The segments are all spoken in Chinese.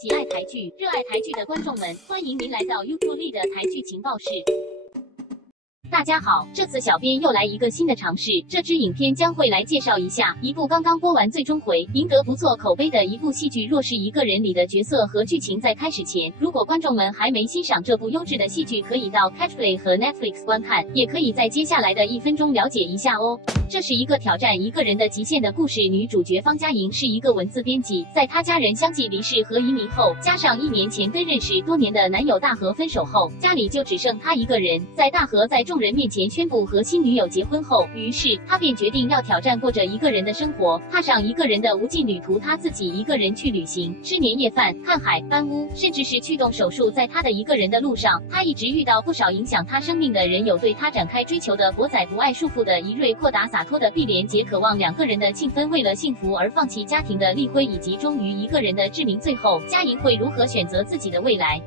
喜爱台剧、热爱台剧的观众们，欢迎您来到 YouTube 里的台剧情报室。大家好，这次小编又来一个新的尝试。这支影片将会来介绍一下一部刚刚播完最终回，赢得不错口碑的一部戏剧《若是一个人》里的角色和剧情。在开始前，如果观众们还没欣赏这部优质的戏剧，可以到 Catchplay 和 Netflix 观看，也可以在接下来的1分钟了解一下哦。这是一个挑战一个人的极限的故事。女主角方佳莹是一个文字编辑，在她家人相继离世和移民后，加上1年前跟认识多年的男友大和分手后，家里就只剩她一个人。在大和在众人面前宣布和新女友结婚后，于是他便决定要挑战过着一个人的生活，踏上一个人的无尽旅途。他自己一个人去旅行，吃年夜饭，看海，搬屋，甚至是去动手术。在他的一个人的路上，他一直遇到不少影响他生命的人，有对他展开追求的博仔，不爱束缚的怡瑞，阔达洒脱的碧莲姐，渴望2个人的庆芬，为了幸福而放弃家庭的立辉，以及忠于一个人的志明。最后，佳莹会如何选择自己的未来？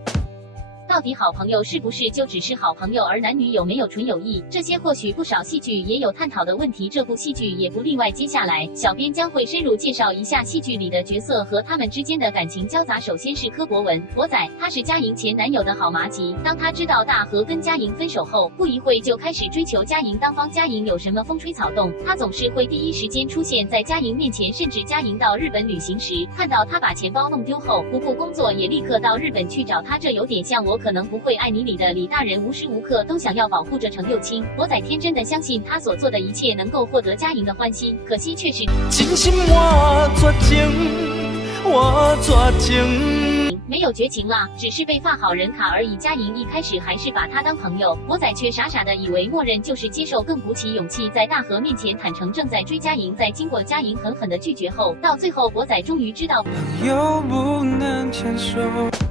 到底好朋友是不是就只是好朋友，而男女有没有纯友谊？这些或许不少戏剧也有探讨的问题，这部戏剧也不例外。接下来，小编将会深入介绍一下戏剧里的角色和他们之间的感情交杂。首先是柯博文，博仔，他是佳莹前男友的好麻吉。当他知道大和跟佳莹分手后，不一会就开始追求佳莹。当方佳莹有什么风吹草动，他总是会第一时间出现在佳莹面前。甚至佳莹到日本旅行时，看到他把钱包弄丢后，不顾工作也立刻到日本去找他。这有点像我可能不会爱你里的李大人，无时无刻都想要保护着程又青。博仔天真的相信他所做的一切能够获得佳莹的欢心，可惜却是真心我绝情，我绝情。没有绝情啦，只是被发好人卡而已。佳莹一开始还是把他当朋友，博仔却傻傻的以为默认就是接受，更鼓起勇气在大和面前坦诚正在追佳莹。在经过佳莹狠狠的拒绝后，到最后博仔终于知道朋友不能牵手。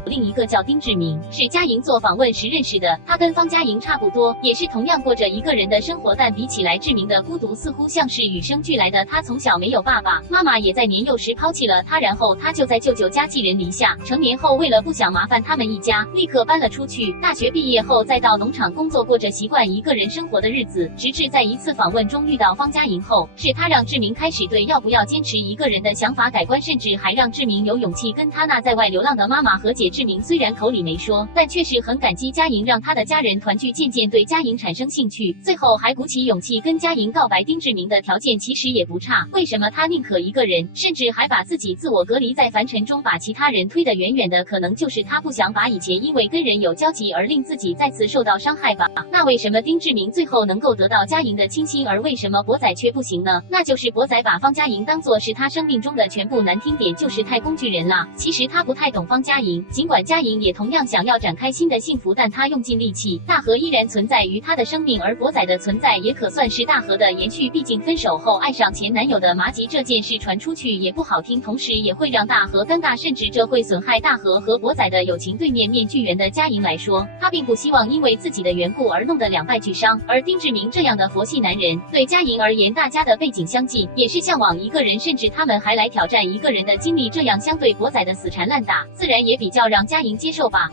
另一个叫丁志明，是佳莹做访问时认识的。他跟方佳莹差不多，也是同样过着一个人的生活，但比起来志明的孤独似乎像是与生俱来的。他从小没有爸爸妈妈，也在年幼时抛弃了他，然后他就在舅舅家寄人篱下。成年后，为了不想麻烦他们一家，立刻搬了出去。大学毕业后，再到农场工作，过着习惯一个人生活的日子。直至在一次访问中遇到方佳莹后，是他让志明开始对要不要坚持一个人的想法改观，甚至还让志明有勇气跟他那在外流浪的妈妈和解。志明虽然口里没说，但确实很感激佳莹让他的家人团聚，渐渐对佳莹产生兴趣，最后还鼓起勇气跟佳莹告白。丁志明的条件其实也不差，为什么他宁可一个人，甚至还把自己自我隔离在凡尘中，把其他人推得远远的？可能就是他不想把以前因为跟人有交集而令自己再次受到伤害吧。那为什么丁志明最后能够得到佳莹的倾心，而为什么博仔却不行呢？那就是博仔把方佳莹当作是他生命中的全部，难听点就是太工具人啦。其实他不太懂方佳莹，尽管佳莹也同样想要展开新的幸福，但他用尽力气，大和依然存在于他的生命，而博仔的存在也可算是大和的延续。毕竟分手后爱上前男友的麻吉这件事传出去也不好听，同时也会让大和尴尬，甚至这会损害大和和博仔的友情。对面面具人的佳莹来说，他并不希望因为自己的缘故而弄得两败俱伤，而丁志明这样的佛系男人，对佳莹而言，大家的背景相近，也是向往一个人，甚至他们还来挑战一个人的经历，这样相对博仔的死缠烂打，自然也比较让佳莹接受吧。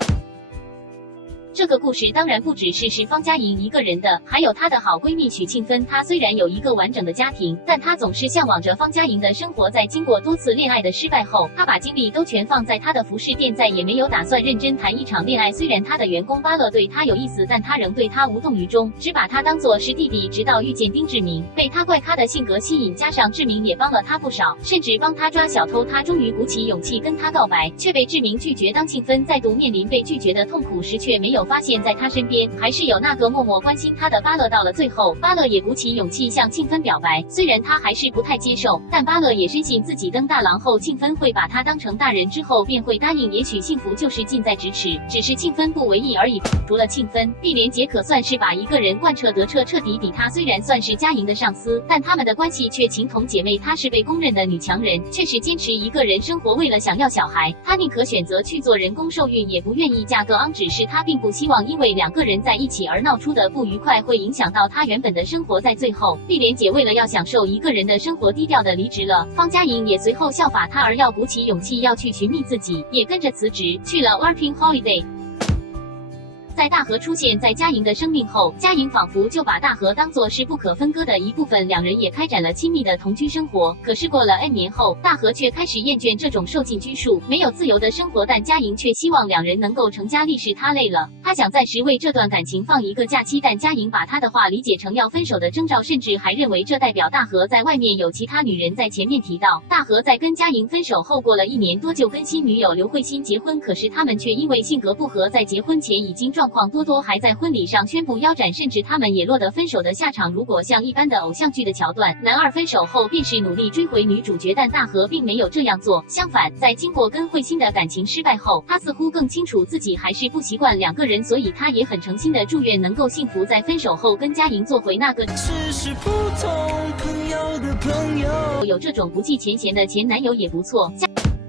这个故事当然不只是方佳莹一个人的，还有她的好闺蜜许庆芬。她虽然有一个完整的家庭，但她总是向往着方佳莹的生活。在经过多次恋爱的失败后，她把精力都全放在她的服饰店，再也没有打算认真谈一场恋爱。虽然她的员工巴勒对她有意思，但她仍对他无动于衷，只把他当作是弟弟。直到遇见丁志明，被他怪咖的性格吸引，加上志明也帮了他不少，甚至帮他抓小偷，他终于鼓起勇气跟他告白，却被志明拒绝。当庆芬再度面临被拒绝的痛苦时，却没有发现在他身边还是有那个默默关心他的巴勒。到了最后，巴勒也鼓起勇气向庆芬表白，虽然他还是不太接受，但巴勒也深信自己登大郎后庆芬会把他当成大人，之后便会答应。也许幸福就是近在咫尺，只是庆芬不为意而已。除了庆芬，碧莲姐可算是把一个人贯彻得彻底。比她虽然算是佳莹的上司，但他们的关系却情同姐妹。她是被公认的女强人，却是坚持一个人生活。为了想要小孩，她宁可选择去做人工受孕，也不愿意嫁个昂。只是她并不希望因为2个人在一起而闹出的不愉快会影响到她原本的生活。在最后，碧莲姐为了要享受一个人的生活，低调的离职了。方佳莹也随后效法她，而要鼓起勇气要去寻觅自己，也跟着辞职去了 Working Holiday。在大河出现在嘉莹的生命后，嘉莹仿佛就把大河当作是不可分割的一部分，两人也开展了亲密的同居生活。可是过了 N 年后，大河却开始厌倦这种受尽拘束、没有自由的生活，但嘉莹却希望两人能够成家立室。他累了，他想暂时为这段感情放一个假期，但嘉莹把他的话理解成要分手的征兆，甚至还认为这代表大河在外面有其他女人。在前面提到，大河在跟嘉莹分手后过了1年多就跟新女友刘慧欣结婚，可是他们却因为性格不合，在结婚前已经状况多多，还在婚礼上宣布腰斩，甚至他们也落得分手的下场。如果像一般的偶像剧的桥段，男二分手后便是努力追回女主角，但大河并没有这样做。相反，在经过跟慧欣的感情失败后，他似乎更清楚自己还是不习惯两个人，所以他也很诚心的祝愿能够幸福，在分手后跟嘉莹做回那个只是普通朋友的朋友。有这种不计前嫌的前男友也不错。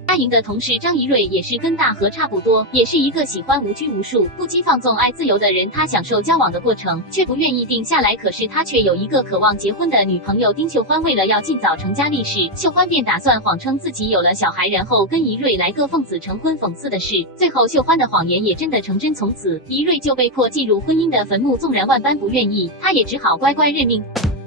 嘉莹的同事张怡瑞也是跟大河差不多，也是一个喜欢无拘无束、不羁放纵、爱自由的人。他享受交往的过程，却不愿意定下来。可是他却有一个渴望结婚的女朋友丁秀欢。为了要尽早成家立室，秀欢便打算谎称自己有了小孩，然后跟怡瑞来个奉子成婚。讽刺的是，最后秀欢的谎言也真的成真，从此怡瑞就被迫进入婚姻的坟墓。纵然万般不愿意，他也只好乖乖认命。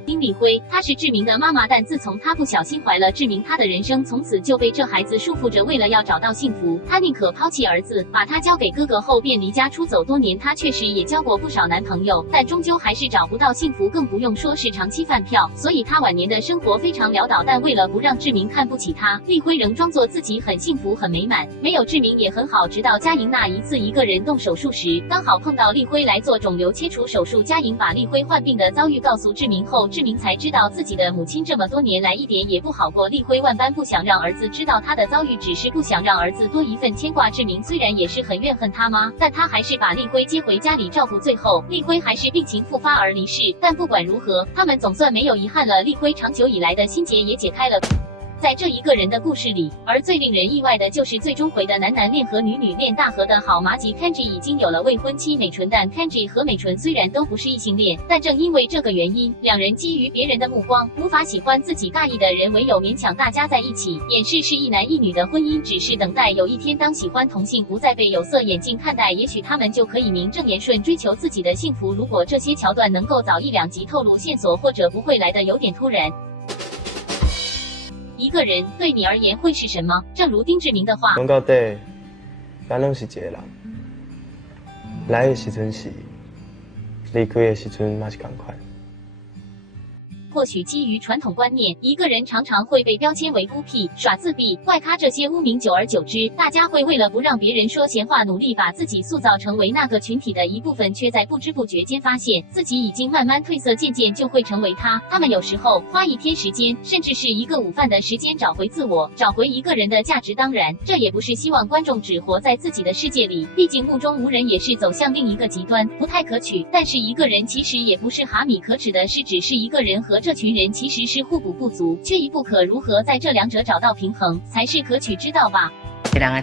丁立辉，她是志明的妈妈，但自从她不小心怀了志明，她的人生从此就被这孩子束缚着。为了要找到幸福，她宁可抛弃儿子，把他交给哥哥后便离家出走。多年，她确实也交过不少男朋友，但终究还是找不到幸福，更不用说是长期饭票。所以她晚年的生活非常潦倒。但为了不让志明看不起她，立辉仍装作自己很幸福很美满，没有志明也很好。直到嘉莹那一次一个人动手术时，刚好碰到立辉来做肿瘤切除手术，嘉莹把立辉患病的遭遇告诉志明后，志明才知道自己的母亲这么多年来一点也不好过。立辉万般不想让儿子知道他的遭遇，只是不想让儿子多一份牵挂。志明虽然也是很怨恨他妈，但他还是把立辉接回家里照顾。最后立辉还是病情复发而离世，但不管如何，他们总算没有遗憾了。立辉长久以来的心结也解开了。在这一个人的故事里，而最令人意外的就是最终回的男男恋和女女恋。大河的好麻吉 Kenji 已经有了未婚妻美纯，但 Kenji 和美纯虽然都不是异性恋，但正因为这个原因，两人基于别人的目光，无法喜欢自己尬意的人，唯有勉强大家在一起，掩饰是一男一女的婚姻，只是等待有一天当喜欢同性不再被有色眼镜看待，也许他们就可以名正言顺追求自己的幸福。如果这些桥段能够早1-2集透露线索，或者不会来的有点突然。一个人对你而言会是什么？正如丁志明的话，讲到底，咱拢是一个人，来的时阵是，离开的时阵嘛是同款。或许基于传统观念，一个人常常会被标签为孤僻、耍自闭、怪咖这些污名，久而久之，大家会为了不让别人说闲话，努力把自己塑造成为那个群体的一部分，却在不知不觉间发现自己已经慢慢褪色，渐渐就会成为他。他们有时候花1天时间，甚至是一个午饭的时间，找回自我，找回一个人的价值。当然，这也不是希望观众只活在自己的世界里，毕竟目中无人也是走向另一个极端，不太可取。但是一个人其实也不是哈米，可耻的是只是一个人和这群人其实是互补不足，缺一不可。如何在这两者找到平衡，才是可取之道吧。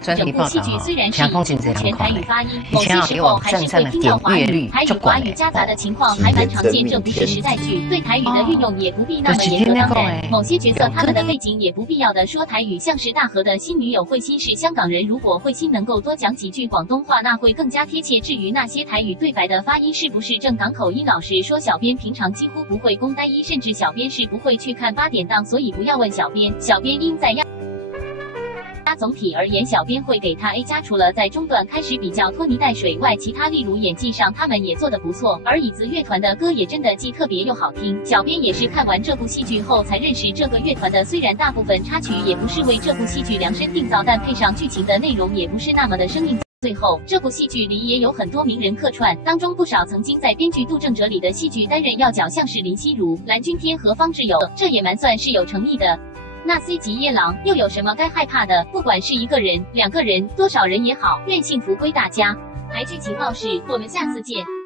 整部戏剧虽然是以全台语发音，某些时候还是会听到华语、台语、华语夹杂的情况，还蛮常见。这不是时代剧，对台语的运用也不必那么严格。当然，某些角色他们的背景也不必要的说台语，像是大河的新女友慧欣是香港人，如果慧欣能够多讲几句广东话，那会更加贴切。至于那些台语对白的发音是不是正港口音，老实说，小编平常几乎不会攻单一，甚至小编是不会去看8点档，所以不要问小编，小编应在总体而言，小编会给他 A 加。除了在中段开始比较拖泥带水外，其他例如演技上他们也做得不错，而椅子乐团的歌也真的既特别又好听。小编也是看完这部戏剧后才认识这个乐团的，虽然大部分插曲也不是为这部戏剧量身定造，但配上剧情的内容也不是那么的生硬。最后，这部戏剧里也有很多名人客串，当中不少曾经在编剧杜正哲里的戏剧担任要角，像是林心如、蓝钧天和方志友，这也蛮算是有诚意的。那 C 级夜郎又有什么该害怕的？不管是一个人、2个人、多少人也好，愿幸福归大家。台剧情报室，我们下次见。